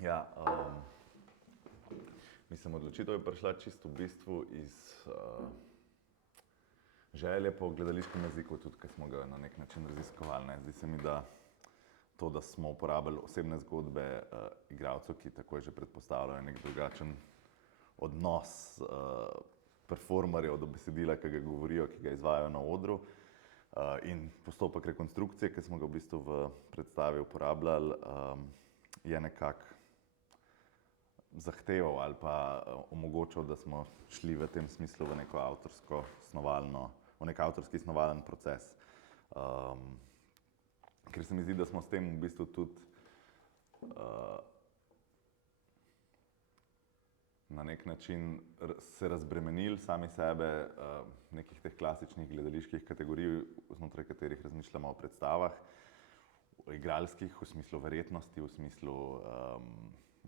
Ja, mislim, odločitev je prišla čisto v bistvu iz želje po gledališkem jeziku, tudi ker smo ga na nek način raziskovali. Ne. Zdi se mi, da to, da smo uporabili osebne zgodbe igralcev, ki takoj že predpostavljajo nek drugačen odnos performerjev do besedila, ki ga govorijo, ki ga izvajajo na odru, in postopek rekonstrukcije, ki smo ga v bistvu v predstavi uporabljali, je nekako zahteval ali pa omogočal, da smo šli v tem smislu v neko avtorsko snovalno, v nek avtorski snovalen proces. Ker se mi zdi, da smo s tem v bistvu tudi na nek način se razbremenili sami sebe nekih teh klasičnih gledaliških kategorij, znotraj katerih razmišljamo o predstavah, igralskih, v smislu verjetnosti, v smislu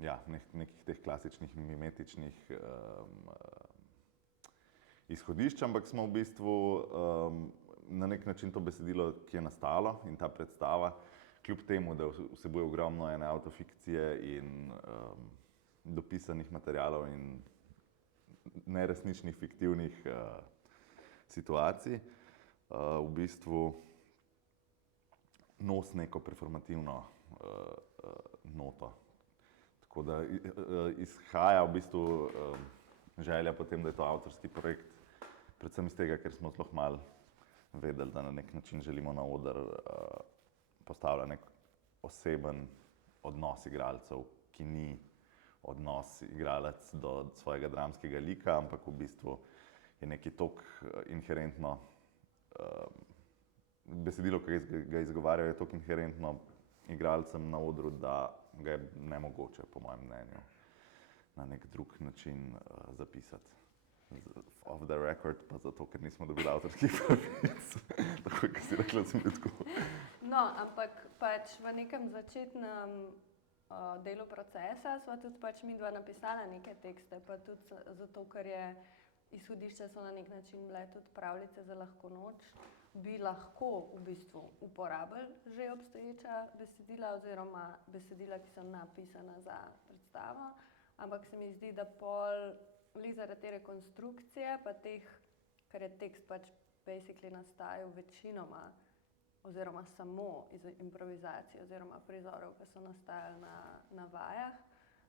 nekih teh klasičnih mimetičnih izhodišč, ampak smo v bistvu na nek način to besedilo, ki je nastalo, in ta predstava, kljub temu, da vsebuje ogromno ene avtofikcije in dopisanih materialov in neresničnih, fiktivnih situacij, v bistvu nosi neko performativno noto. Tako da izhaja v bistvu želja po tem, da je to avtorski projekt, predvsem iz tega, ker smo zelo malo vedeli, da na nek način želimo na oder postavljati nek oseben odnos igralcev, ki ni odnos igralec do svojega dramskega lika, ampak v bistvu je nekaj toliko inherentno, besedilo, ki ga izgovarjajo, je toliko inherentno igralcem na odru, da ga je nemogoče, po mojem mnenju, na nek drug način zapisati. Off the record, pa zato, ker nismo dobili avtorskih pravic. Tako, kot si rekla, sem bil tako. No, ampak pač v nekem začetnem delu procesa sva tudi pač midva napisala neke tekste, pa tudi zato, ker je izhodišče so na nek način bile tudi pravljice za lahko noč, bi lahko v bistvu uporabili že obstoječa besedila oziroma besedila, ki so napisana za predstavo, ampak se mi zdi, da pol zaradi te rekonstrukcije pa teh, ker je tekst pač basically nastajal večinoma oziroma samo iz improvizacije oziroma prizorov, ki so nastajali na vajah,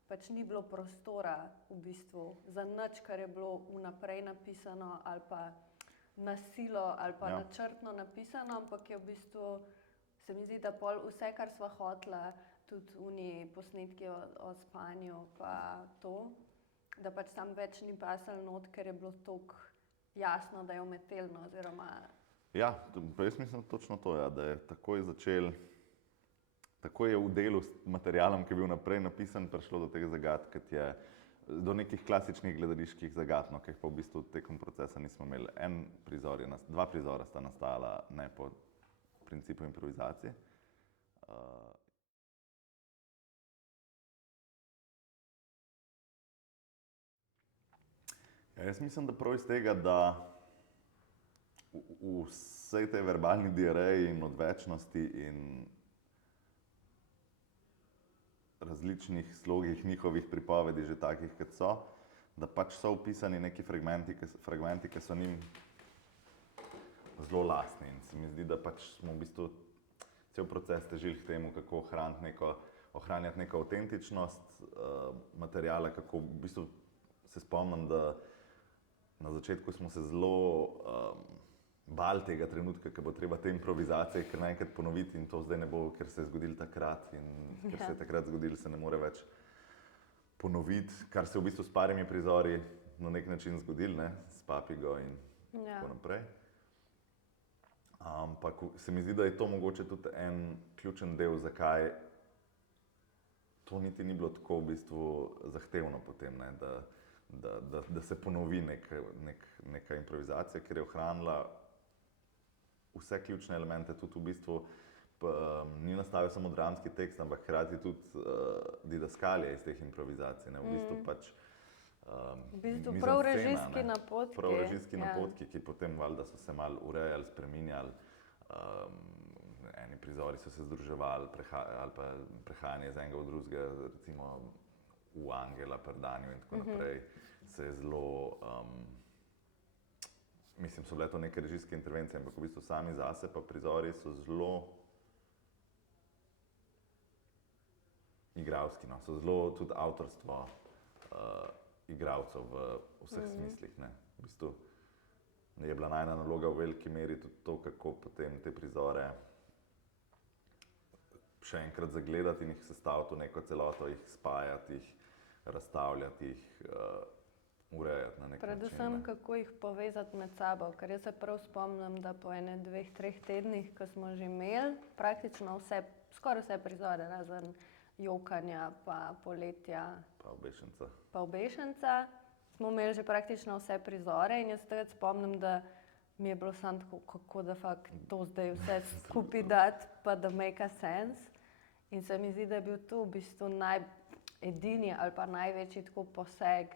pač ni bilo prostora v bistvu za nič, kar je bilo vnaprej napisano ali pa na silo ali pa načrtno napisano, ampak je v bistvu, se mi zdi, da pol vse, kar sva hotela, tudi oni posnetki o spanju pa to, da pač tam več ni pasalo not, ker je bilo toliko jasno, da je umetelno oziroma. Ja, pa jaz mislim točno to, ja, da je takoj začel, takoj je v delu s materialom, ki je bil naprej napisan, prišlo do teh zagat, do nekih klasičnih gledaliških zagat, no, ki jih pa v bistvu tekom procesa nismo imeli. Dva prizora sta nastajala ne po principu improvizacije. Ja, jaz mislim, da prav iz tega, da v vsej tej verbalni diareji in odvečnosti in različnih slogih njihovih pripovedi, že takih, kot so, da pač so opisani neki fragmenti, ki so njim zelo lastni. In se mi zdi, da pač smo v bistvu cel proces težili k temu, kako ohranjati neko avtentičnost materiala, kako v bistvu se spomnim, da na začetku smo se zelo bali tega trenutka, ko bo treba te improvizacije kar naenkrat ponoviti in to zdaj ne bo, ker se je zgodilo takrat in ker se je takrat zgodilo, se ne more več ponoviti, kar se v bistvu s parimi prizori na nek način zgodilo, ne, s Papigo in tako naprej. Ampak se mi zdi, da je to mogoče tudi en ključen del, zakaj to niti ni bilo tako v bistvu zahtevno potem, ne, da se ponovi neka improvizacija, ker je ohranila vse ključne elemente, tudi v bistvu ni nastavil samo dramski tekst, ampak hkrati tudi didaskalije iz teh improvizacij, ne, v bistvu pač v bistvu prav režijski napotki. Prav režijski napotki, ki potem valjda so se malo urejali, spreminjali. eni prizori so se združevali, ali pa prehajanje z enega v drugega, recimo v Angela, Prdanju in tako naprej, se je zelo, mislim, so bile to neke režijske intervencije, ampak v bistvu sami zase pa prizori so zelo igralski, no. So zelo tudi avtorstvo igralcev v vseh smislih, ne. V bistvu je bila najina naloga v veliki meri tudi to, kako potem te prizore še enkrat zagledati in jih sestaviti v neko celoto, jih spajati, jih razstavljati, jih urejati na nek način. Predvsem, kako jih povezati med sabo, ker jaz se prav spomnim, da po 1, 2, 3 tednih, ko smo že imeli praktično vse, skoraj vse prizore, razen jokanja, pa poletja, pa obešenca, smo imeli že praktično vse prizore in jaz se takrat spomnim, da mi je bilo samo tako, kako da fakt to zdaj vse skupaj dati, pa da make sense. In se mi zdi, da je bil to v bistvu edini ali pa največji tako poseg,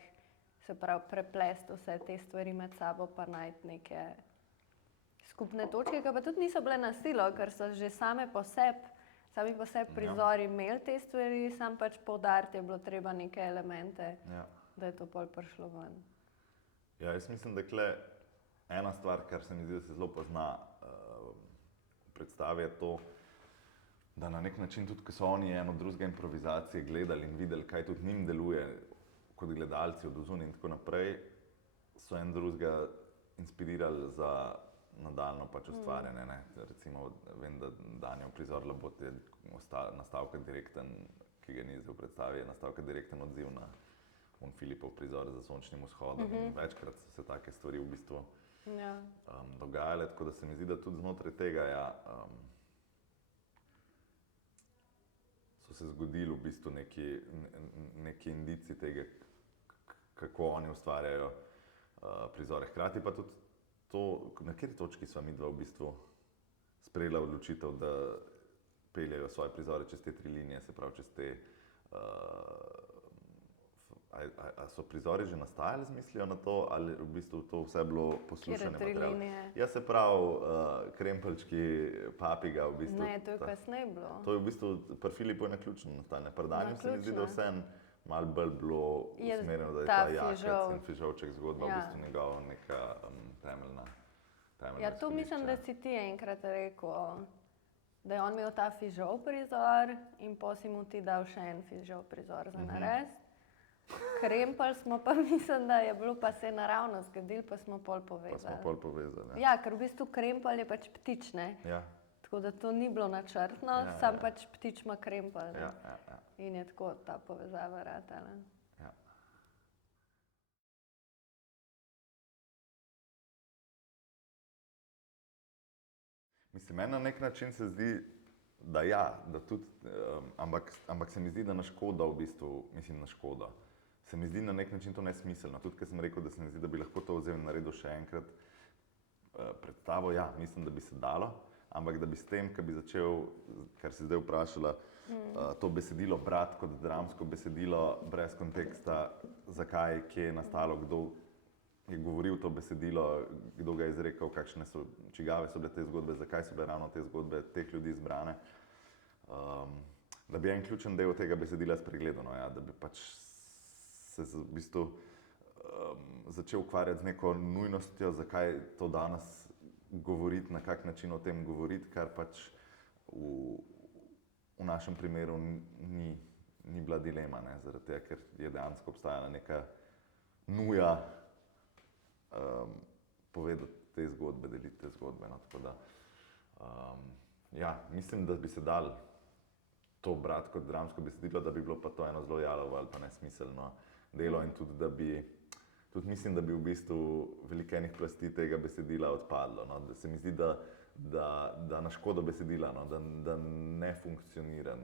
se pravi preplesti vse te stvari med sabo pa najti neke skupne točke, ki pa tudi niso bile na silo, ker so že sami po sebi prizori imeli te stvari, samo pač poudariti je bilo treba neke elemente, da je to pol prišlo ven. Ja, jaz mislim, da je ena stvar, kar se mi zdi, da se zelo pozna v predstavi, je to, da na nek način tudi, ko so oni eno drugega improvizacije gledali in videli, kaj tudi njim deluje kot gledalci od odzunaj in tako naprej, so en drugega inspirirali za nadaljno pač ustvarjanje, ne. Recimo, vem, da Danjev prizor Labod je nastavka direkten, ki ga ni zdaj v predstavi, je nastavka direkten odziv na Filipov prizor za sončnim vzhodom in večkrat so se take stvari v bistvu dogajale, tako da se mi zdi, da tudi znotraj tega so se zgodili v bistvu neki indici tega, kako oni ustvarjajo prizore. Hkrati pa tudi to, na kateri točki sva midva v bistvu sprejela odločitev, da peljejo svoje prizore čez te 3 linije, se pravi čez te a so prizori že nastajali z mislijo na to, ali v bistvu to vse bilo poslušanje materiala? Ja, se pravi, krempeljčki, papiga v bistvu. Ne, to je kasneje bilo. To je v bistvu, pri Filipu je naključno nastajanje. Pri Danju se mi zdi, da je vseeno malo bolj bilo usmerjeno, da je ta Jakec in Fižolček zgodba v bistvu njegova neka temeljna. Ja, to mislim, da si ti enkrat rekel, da je on imel ta Fižol prizor in potem si mu ti dal še en Fižol prizor za narediti. Krempelj smo pa, mislim, da je bilo pa se naravno zgodilo, pa smo pol povezali. Ja, ker v bistvu krempelj je pač ptič, ne? Ja. Tako da to ni bilo načrtno, samo pač ptič ima krempelj. In je tako ta povezava ratala. Ja. Mislim, meni na nek način se zdi, da da tudi, ampak se mi zdi, da na škodo v bistvu, mislim na škodo. Se mi zdi na nek način to nesmiselno. Tudi, ker sem rekel, da se mi zdi, da bi lahko to vzel in naredil še enkrat predstavo, ja, mislim, da bi se dalo, ampak da bi s tem, ko bi začel, kar si zdaj vprašala, to besedilo brati kot dramsko besedilo, brez konteksta, zakaj, kje je nastalo, kdo je govoril to besedilo, kdo ga je izrekel, čigave so bile te zgodbe, zakaj so bile ravno te zgodbe teh ljudi izbrane. Da bi en ključen del tega besedila spregledal, no, ja, da bi pač se v bistvu začel ukvarjati z neko nujnostjo, zakaj to danes govoriti, na kak način o tem govoriti, kar pač v našem primeru ni bila dilema, ne, zaradi tega, ker je dejansko obstajala neka nuja povedati te zgodbe, deliti te zgodbe, no, tako da ja, mislim, da bi se dalo to brati kot dramsko besedilo, da bi bilo pa to eno zelo jalovo ali pa nesmiselno delo in tudi, tudi mislim, da bi v bistvu veliko enih plasti tega besedila odpadlo, no, da se mi zdi, da na škodo besedila, no, da ne funkcionira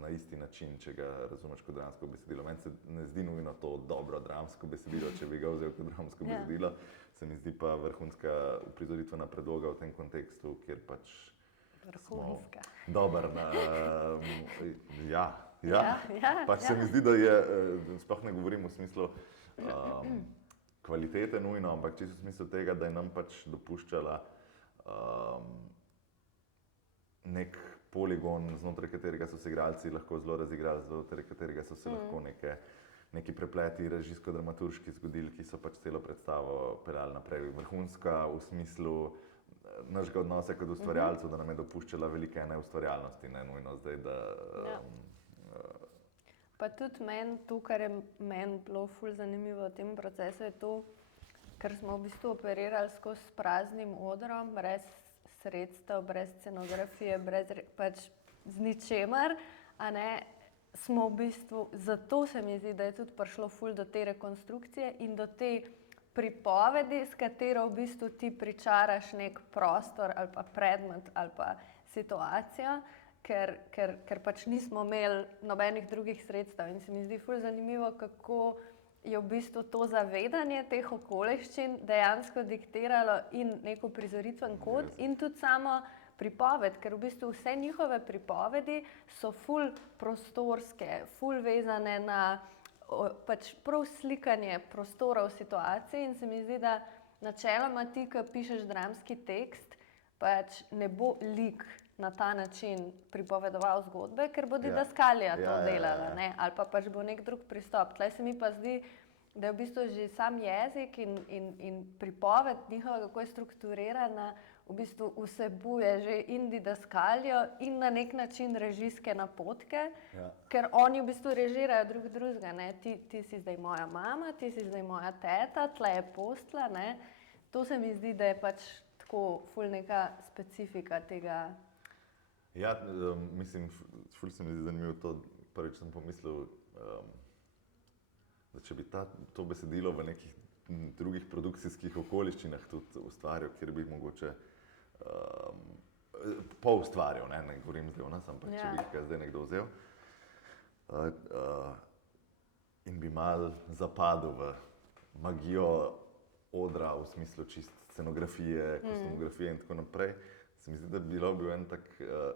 na isti način, če ga razumeš kot dramsko besedilo. Meni se ne zdi nujno to dobro dramsko besedilo, če bi ga vzel kot dramsko besedilo, se mi zdi pa vrhunska uprizoritvena predloga v tem kontekstu, kjer pač vrhunska. Dober, pač se mi zdi, da je, sploh ne govorim v smislu kvalitete nujno, ampak čisto v smislu tega, da je nam pač dopuščala nek poligon, znotraj katerega so se igralci lahko zelo razigrali, znotraj katerega so se lahko neki prepleti režijsko-dramaturški zgodili, ki so pač celo predstavo peljali naprej. Vrhunska v smislu našega odnosa kot ustvarjalcev, da nam je dopuščala velike neustvarjalnosti, ne nujno zdaj, da... Pa tudi meni to, kar je meni bilo ful zanimivo v tem procesu, je to, ker smo v bistvu operirali skozi s praznim odrom, brez sredstev, brez scenografije, pač z ničemer, a ne, smo v bistvu, zato se mi zdi, da je tudi prišlo ful do te rekonstrukcije in do te pripovedi, s katero v bistvu ti pričaraš nek prostor ali pa predmet ali pa situacijo, ker pač nismo imeli nobenih drugih sredstev in se mi zdi ful zanimivo, kako je v bistvu to zavedanje teh okoliščin dejansko diktiralo in neko prizoritven kod in tudi samo pripoved, ker v bistvu vse njihove pripovedi so ful prostorske, ful vezane na pač prav slikanje prostora v situaciji in se mi zdi, da načeloma ti, ko pišeš dramski tekst, pač ne bo lik na ta način pripovedoval zgodbe, ker bo didaskalija to delala, ne? Ali pa pač bo nek drug pristop. Tlej se mi pa zdi, da je v bistvu že sam jezik in pripoved njihova, kako je strukturirana, v bistvu vsebuje že in didaskalijo in na nek način režijske napotke, ker oni v bistvu režirajo drug drugega, ne? Ti si zdaj moja mama, ti si zdaj moja teta, tle je postelja, ne? To se mi zdi, da je pač tako ful neka specifika tega. Ja, mislim, ful se mi zdi zanimivo to, prvič sem pomislil, da če bi to besedilo v nekih drugih produkcijskih okoliščinah tudi ustvarjal, kjer bi mogoče poustvarjal, ne govorim zdaj o nas, ampak če bi ga zdaj nekdo vzel in bi malo zapadel v magijo odra v smislu čist scenografije, kostumografije in tako naprej, se mi zdi, da bi bil en tak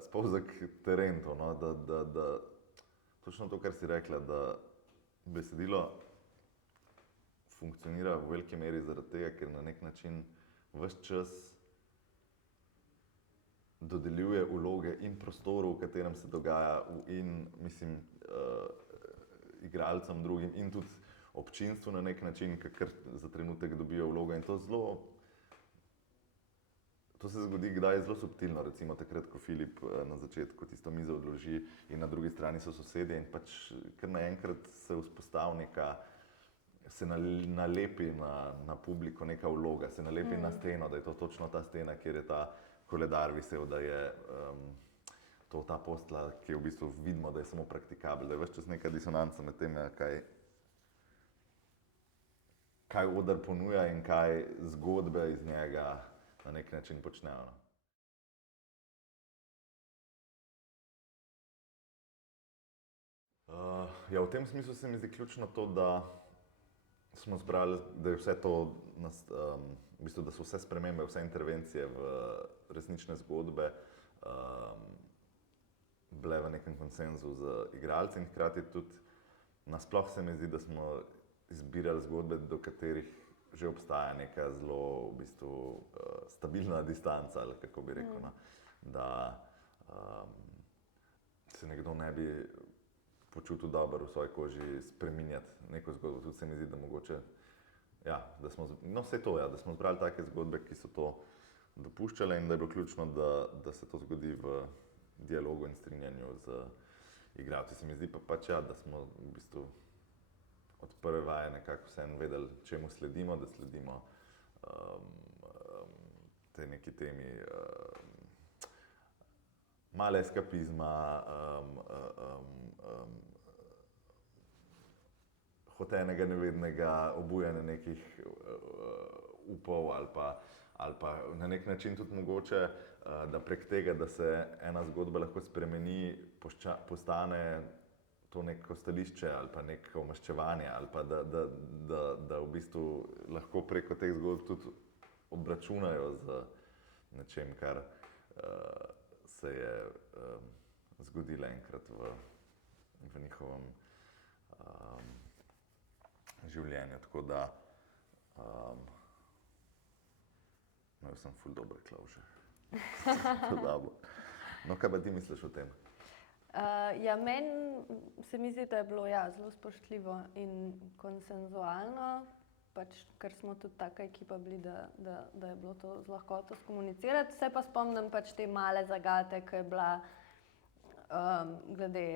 spolzek teren, da točno to, kar si rekla, da besedilo funkcionira v veliki meri zaradi tega, ker na nek način ves čas dodeljuje vloge in prostoru, v katerem se dogaja, in mislim igralcem drugim in tudi občinstvu na nek način, ker za trenutek dobijo vlogo in to se zgodi kdaj zelo subtilno, recimo takrat, ko Filip na začetku tisto mizo odloži in na drugi strani so sosedje in pač kar naenkrat se vzpostavi neka, se nalepi na publiko neka vloga, se nalepi na steno, da je to točno ta stena, kjer je ta koledar visel, da je to ta postelja, ki je v bistvu vidimo, da je samo praktikabel, da je ves čas neka disonanca med tem, kaj oder ponuja in kaj zgodbe iz njega na nek način počnejo. Ja, v tem smislu se mi zdi ključno to, da smo zbrali, da je vse to, v bistvu, da so vse spremembe, vse intervencije v resnične zgodbe bile v nekem konsenzu z igralci in hkrati tudi nasploh se mi zdi, da smo izbirali zgodbe, do katerih že obstaja neka zelo v bistvu stabilna distanca, ali kako bi rekel, da se nekdo ne bi počutil dobro v svoji koži spreminjati neko zgodbo. Tudi se mi zdi, da mogoče, ja, da smo, no vse to, ja, da smo zbrali take zgodbe, ki so to dopuščale in da je bilo ključno, da se to zgodi v dialogu in strinjanju z igralci. Se mi zdi pa pač, ja, da smo v bistvu od prve vaje nekako vseeno vedeli, čemu sledimo, da sledimo tej neki temi malo eskapizma, hotenega nevednega, obujanja nekih upov ali pa na nek način tudi mogoče, da prek tega, da se ena zgodba lahko spremeni, postane to neko stališče ali pa neko maščevanje ali pa da v bistvu lahko preko teh zgodb tudi obračunajo z nečem, kar se je zgodilo enkrat v njihovem življenju. Tako da imel sem ful dobre klavže. No, kaj pa ti misliš o tem? Ja, meni se mi zdi, da je bilo zelo spoštljivo in konsenzualno, pač, ker smo tudi taka ekipa bili, da je bilo to z lahkoto skomunicirati. Se pa spomnim pač te male zagate, ki je bila glede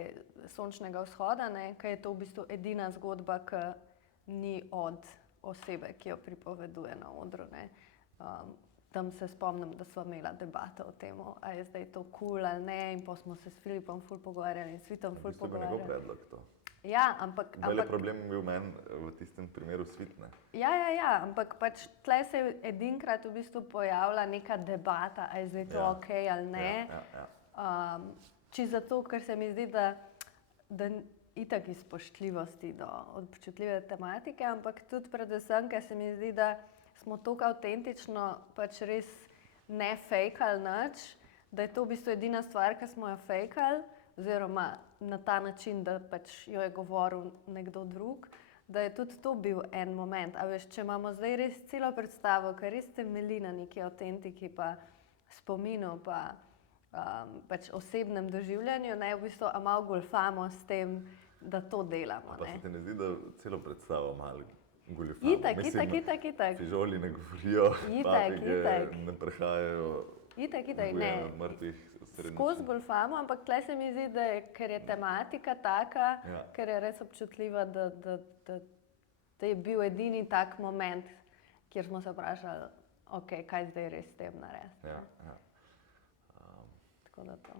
sončnega vzhoda, ki je to v bistvu edina zgodba, ki ni od osebe, ki jo pripoveduje na odru. Tam se spomnim, da sva imela debato o tem, a je zdaj to kul ali ne, in pa smo se s Filipom ful pogovarjali in s Svitom ful pogovarjali. V bistvu je njegov predlog to. Ja, ampak... Velik problem je bil meni v tistem primeru Svit, ne? Ja, ampak pač tle se je edinkrat v bistvu pojavila neka debata, a je zdaj to okej ali ne. Čisto zato, ker se mi zdi, da itak iz spoštljivosti do občutljive tematike, ampak tudi predvsem, ker se mi zdi, da smo toliko avtentično pač res ne fejkali nič, da je to v bistvu edina stvar, ki smo jo fejkali, oziroma na ta način, da pač jo je govoril nekdo drug, da je tudi to bil en moment. A veš, če imamo zdaj res celo predstavo, ki res temelji na neki avtentiki, pa spominu, pa pač osebnem doživljanju, v bistvu a malo golfamo s tem, da to delamo. Pa se ti ne zdi, da celo predstavo malo goljufamo? Itak. Fižoli ne govorijo, papige ne prehajajo ne. Mrtvih sredi Skozi noči. golfamo, ampak tle se mi zdi, da je, ker je tematika taka, ker je res občutljiva, da je bil edini tak moment, kjer smo se vprašali, ok, kaj zdaj res s tem narediti. Ja. Tako da to.